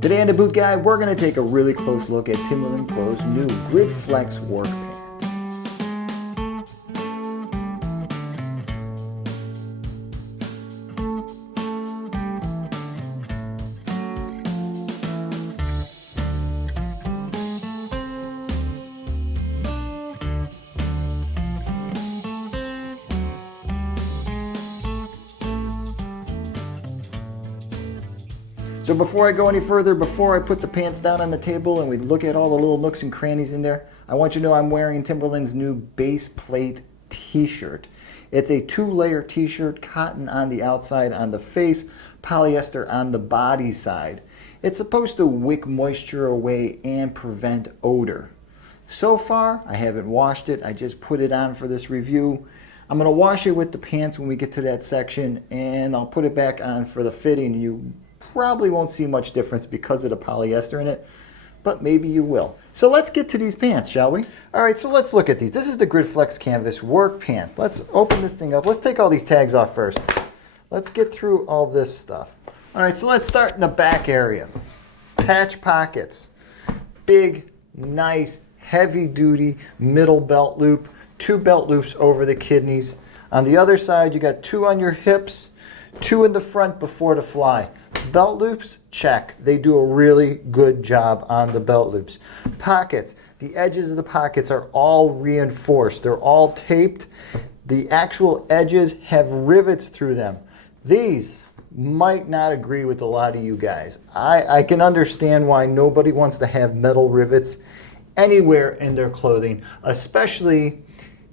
Today on the Boot Guide, we're going to take a really close look at Timberland Pro's new Gridflex work pant. So before I go any further, before I put the pants down on the table and we look at all the little nooks and crannies in there, I want you to know I'm wearing Timberland's new Baseplate t-shirt. It's a 2-layer t-shirt, cotton on the outside on the face, polyester on the body side. It's supposed to wick moisture away and prevent odor. So far, I haven't washed it. I just put it on for this review. I'm going to wash it with the pants when we get to that section, and I'll put it back on for the fitting. You probably won't see much difference because of the polyester in it, but maybe you will. So let's get to these pants, shall we? All right, so let's look at these. This is the Gridflex Canvas work pant. Let's open this thing up. Let's take all these tags off first. Let's get through all this stuff. All right, so let's start in the back area. Patch pockets. Big, nice, heavy-duty middle belt loop. 2 belt loops over the kidneys. On the other side, you got 2 on your hips, 2 in the front before the fly. Belt loops, check. They do a really good job on the belt loops. Pockets. The edges of the pockets are all reinforced. They're all taped. The actual edges have rivets through them. These might not agree with a lot of you guys. I can understand why nobody wants to have metal rivets anywhere in their clothing, especially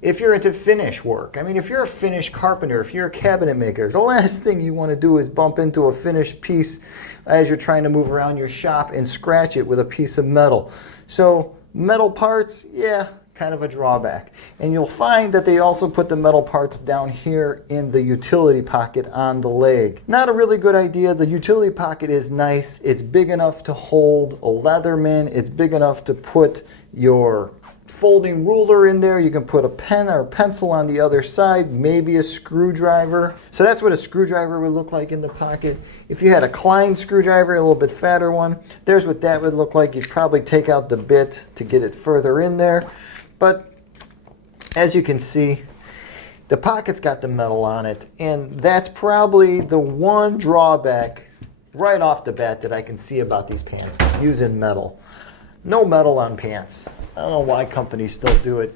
if you're into finish work. I mean, if you're a finish carpenter, if you're a cabinet maker, the last thing you want to do is bump into a finished piece as you're trying to move around your shop and scratch it with a piece of metal. So metal parts, yeah, kind of a drawback. And you'll find that they also put the metal parts down here in the utility pocket on the leg. Not a really good idea. The utility pocket is nice. It's big enough to hold a Leatherman. It's big enough to put your folding ruler in there. You can put a pen or a pencil on the other side, maybe a screwdriver. So that's what a screwdriver would look like in the pocket. If you had a Klein screwdriver, a little bit fatter one, there's what that would look like. You'd probably take out the bit to get it further in there. But as you can see, the pocket's got the metal on it, and that's probably the one drawback right off the bat that I can see about these pants is using metal. No metal on pants. I don't know why companies still do it.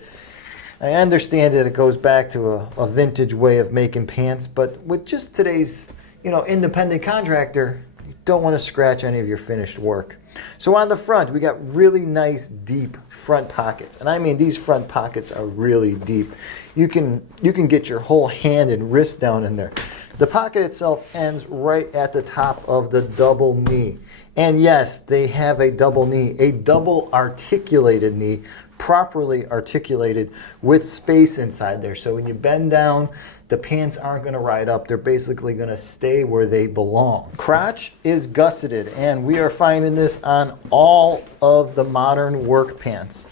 I understand that it goes back to a vintage way of making pants, but with just today's, independent contractor, you don't want to scratch any of your finished work. So on the front, we got really nice deep front pockets. And I mean, these front pockets are really deep. You can get your whole hand and wrist down in there. The pocket itself ends right at the top of the double knee. And yes, they have a double knee, a double articulated knee, properly articulated with space inside there. So when you bend down, the pants aren't going to ride up. They're basically going to stay where they belong. Crotch is gusseted, and we are finding this on all of the modern work pants.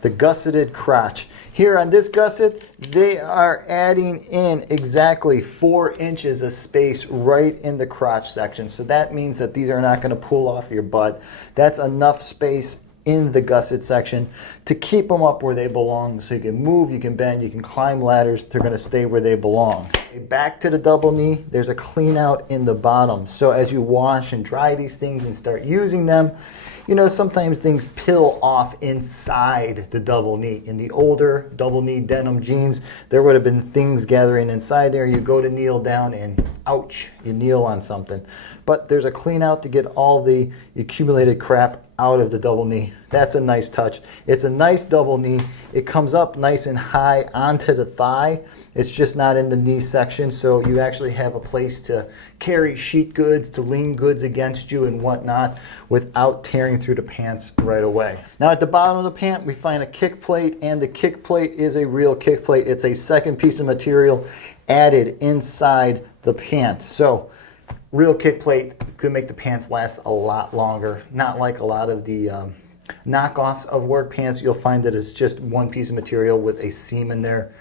The gusseted crotch. Here on this gusset, they are adding in exactly 4 inches of space right in the crotch section. So that means that these are not going to pull off your butt. That's enough space in the gusset section to keep them up where they belong. So you can move, you can bend, you can climb ladders. They're going to stay where they belong. Back to the double knee, there's a clean out in the bottom. So as you wash and dry these things and start using them, sometimes things peel off inside the double knee. In the older double knee denim jeans, there would have been things gathering inside there. You go to kneel down and ouch, you kneel on something. But there's a clean out to get all the accumulated crap out of the double knee. That's a nice touch. It's a nice double knee. It comes up nice and high onto the thigh. It's just not in the knee section, so you actually have a place to carry sheet goods, to lean goods against you and whatnot without tearing through the pants right away. Now at the bottom of the pant, we find a kick plate, and the kick plate is a real kick plate. It's a second piece of material added inside the pant. So real kick plate could make the pants last a lot longer. Not like a lot of the knockoffs of work pants. You'll find that it's just one piece of material with a seam in there.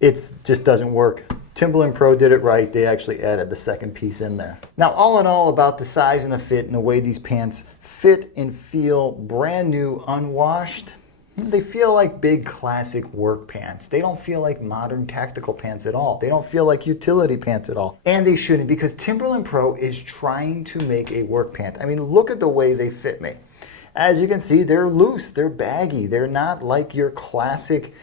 It just doesn't work. Timberland Pro did it right. They actually added the second piece in there. Now, all in all, about the size and the fit and the way these pants fit and feel brand new, unwashed, they feel like big classic work pants. They don't feel like modern tactical pants at all. They don't feel like utility pants at all. And they shouldn't, because Timberland Pro is trying to make a work pant. I mean, look at the way they fit me. As you can see, they're loose, they're baggy. They're not like your classic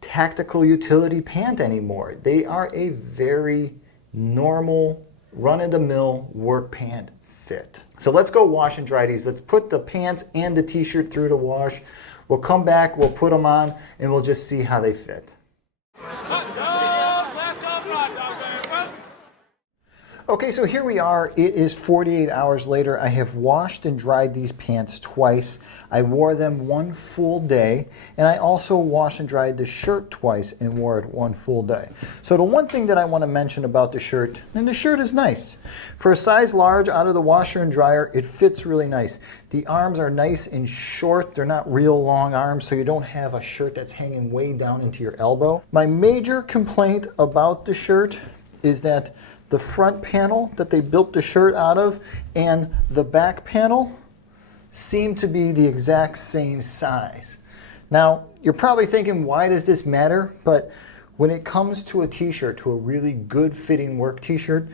tactical utility pant anymore. They are a very normal, run-of-the-mill work pant fit. So let's go wash and dry these. Let's put the pants and the t-shirt through the wash. We'll come back, we'll put them on, and we'll just see how they fit. Okay, so here we are. It is 48 hours later. I have washed and dried these pants twice. I wore them one full day, and I also washed and dried the shirt twice and wore it one full day. So the one thing that I want to mention about the shirt, and the shirt is nice. For a size large out of the washer and dryer, it fits really nice. The arms are nice and short. They're not real long arms, so you don't have a shirt that's hanging way down into your elbow. My major complaint about the shirt is that the front panel that they built the shirt out of and the back panel seem to be the exact same size. Now, you're probably thinking, why does this matter? But when it comes to a t-shirt, to a really good fitting work t-shirt,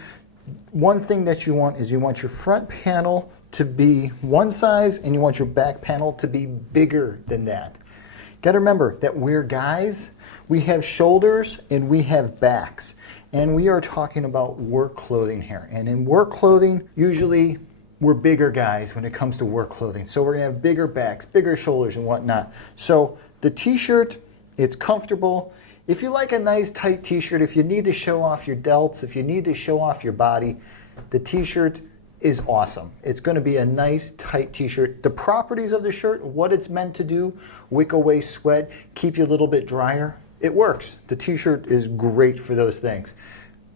one thing that you want is you want your front panel to be one size and you want your back panel to be bigger than that. Got to remember that we're guys, we have shoulders and we have backs. And we are talking about work clothing here. And in work clothing, usually we're bigger guys when it comes to work clothing. So we're gonna have bigger backs, bigger shoulders and whatnot. So the t-shirt, it's comfortable. If you like a nice tight t-shirt, if you need to show off your delts, if you need to show off your body, the t-shirt is awesome. It's gonna be a nice tight t-shirt. The properties of the shirt, what it's meant to do, wick away sweat, keep you a little bit drier, it works. The t-shirt is great for those things.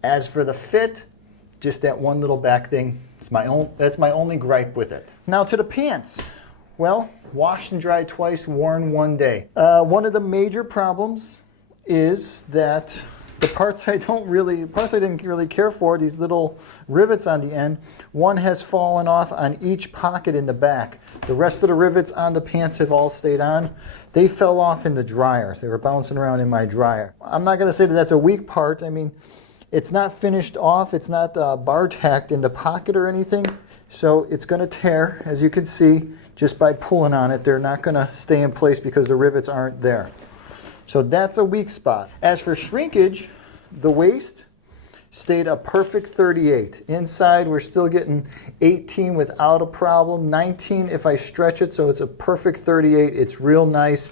As for the fit, just that one little back thing, that's my only gripe with it. Now to the pants. Well, washed and dried twice, worn one day. One of the major problems is that the parts I didn't really care for, these little rivets on the end, one has fallen off on each pocket in the back. The rest of the rivets on the pants have all stayed on. They fell off in the dryer. They were bouncing around in my dryer. I'm not going to say that that's a weak part. I mean, it's not finished off. It's not bar tacked in the pocket or anything. So it's going to tear, as you can see, just by pulling on it. They're not going to stay in place because the rivets aren't there. So that's a weak spot. As for shrinkage, the waist stayed a perfect 38. Inside, we're still getting 18 without a problem. 19 if I stretch it, so it's a perfect 38. It's real nice.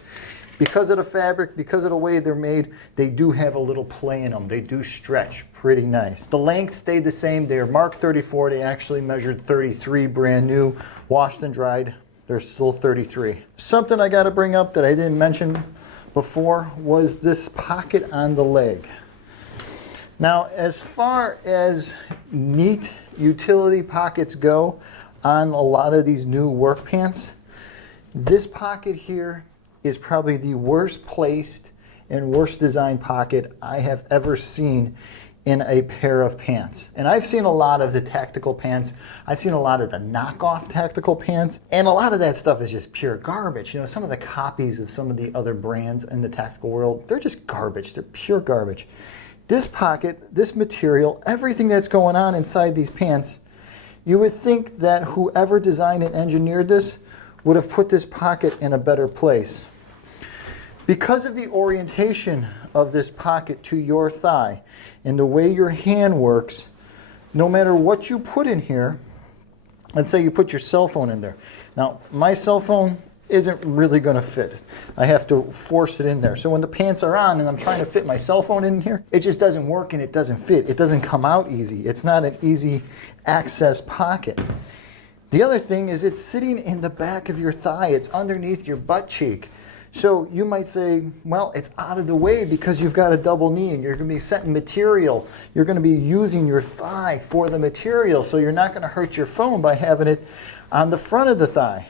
Because of the fabric, because of the way they're made, they do have a little play in them. They do stretch pretty nice. The length stayed the same. They are marked 34. They actually measured 33 brand new. Washed and dried, they're still 33. Something I got to bring up that I didn't mention before was this pocket on the leg. Now, as far as neat utility pockets go on a lot of these new work pants, this pocket here is probably the worst placed and worst designed pocket I have ever seen in a pair of pants. And I've seen a lot of the tactical pants. I've seen a lot of the knockoff tactical pants. And a lot of that stuff is just pure garbage. You know, some of the copies of some of the other brands in the tactical world, they're just garbage. They're pure garbage. This pocket, this material, everything that's going on inside these pants, you would think that whoever designed and engineered this would have put this pocket in a better place. Because of the orientation of this pocket to your thigh and the way your hand works, no matter what you put in here, let's say you put your cell phone in there. Now, my cell phone isn't really going to fit. I have to force it in there. So when the pants are on and I'm trying to fit my cell phone in here, it just doesn't work and it doesn't fit. It doesn't come out easy. It's not an easy access pocket. The other thing is it's sitting in the back of your thigh. It's underneath your butt cheek. So you might say, well, it's out of the way because you've got a double knee and you're going to be setting material. You're going to be using your thigh for the material, so you're not going to hurt your phone by having it on the front of the thigh.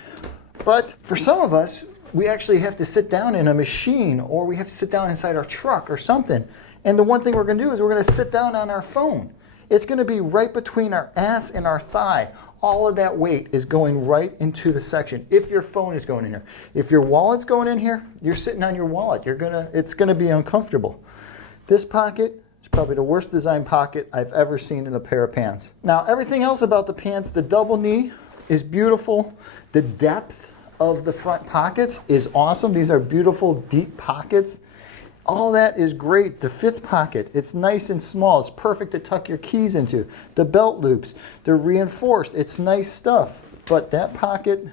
But for some of us, we actually have to sit down in a machine or we have to sit down inside our truck or something. And the one thing we're going to do is we're going to sit down on our phone. It's going to be right between our ass and our thigh. All of that weight is going right into the section if your phone is going in here. If your wallet's going in here, you're sitting on your wallet. It's going to be uncomfortable. This pocket is probably the worst designed pocket I've ever seen in a pair of pants. Now, everything else about the pants, the double knee is beautiful. The depth of the front pockets is awesome. These are beautiful, deep pockets. All that is great. The fifth pocket, it's nice and small. It's perfect to tuck your keys into. The belt loops, they're reinforced. It's nice stuff. But that pocket,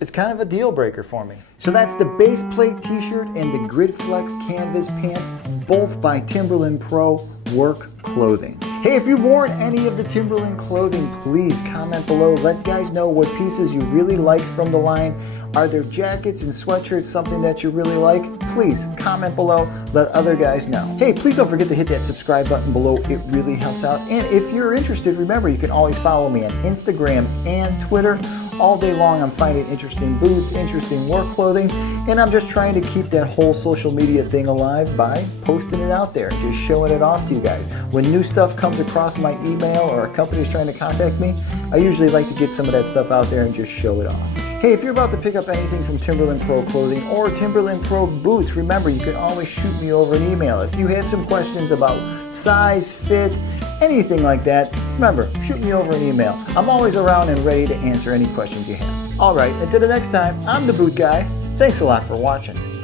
it's kind of a deal breaker for me. So that's the Baseplate t-shirt and the Gridflex canvas pants, both by Timberland Pro Work Clothing. Hey, if you've worn any of the Timberland clothing, please comment below. Let guys know what pieces you really liked from the line. Are there jackets and sweatshirts something that you really like? Please comment below. Let other guys know. Hey, please don't forget to hit that subscribe button below. It really helps out. And if you're interested, remember, you can always follow me on Instagram and Twitter. All day long, I'm finding interesting boots, interesting work clothing, and I'm just trying to keep that whole social media thing alive by posting it out there, just showing it off to you guys. When new stuff comes across my email or a company's trying to contact me, I usually like to get some of that stuff out there and just show it off. Hey, if you're about to pick up anything from Timberland Pro Clothing or Timberland Pro Boots, remember, you can always shoot me over an email. If you have some questions about size, fit, anything like that, remember, shoot me over an email. I'm always around and ready to answer any questions you have. All right, until the next time, I'm the Boot Guy. Thanks a lot for watching.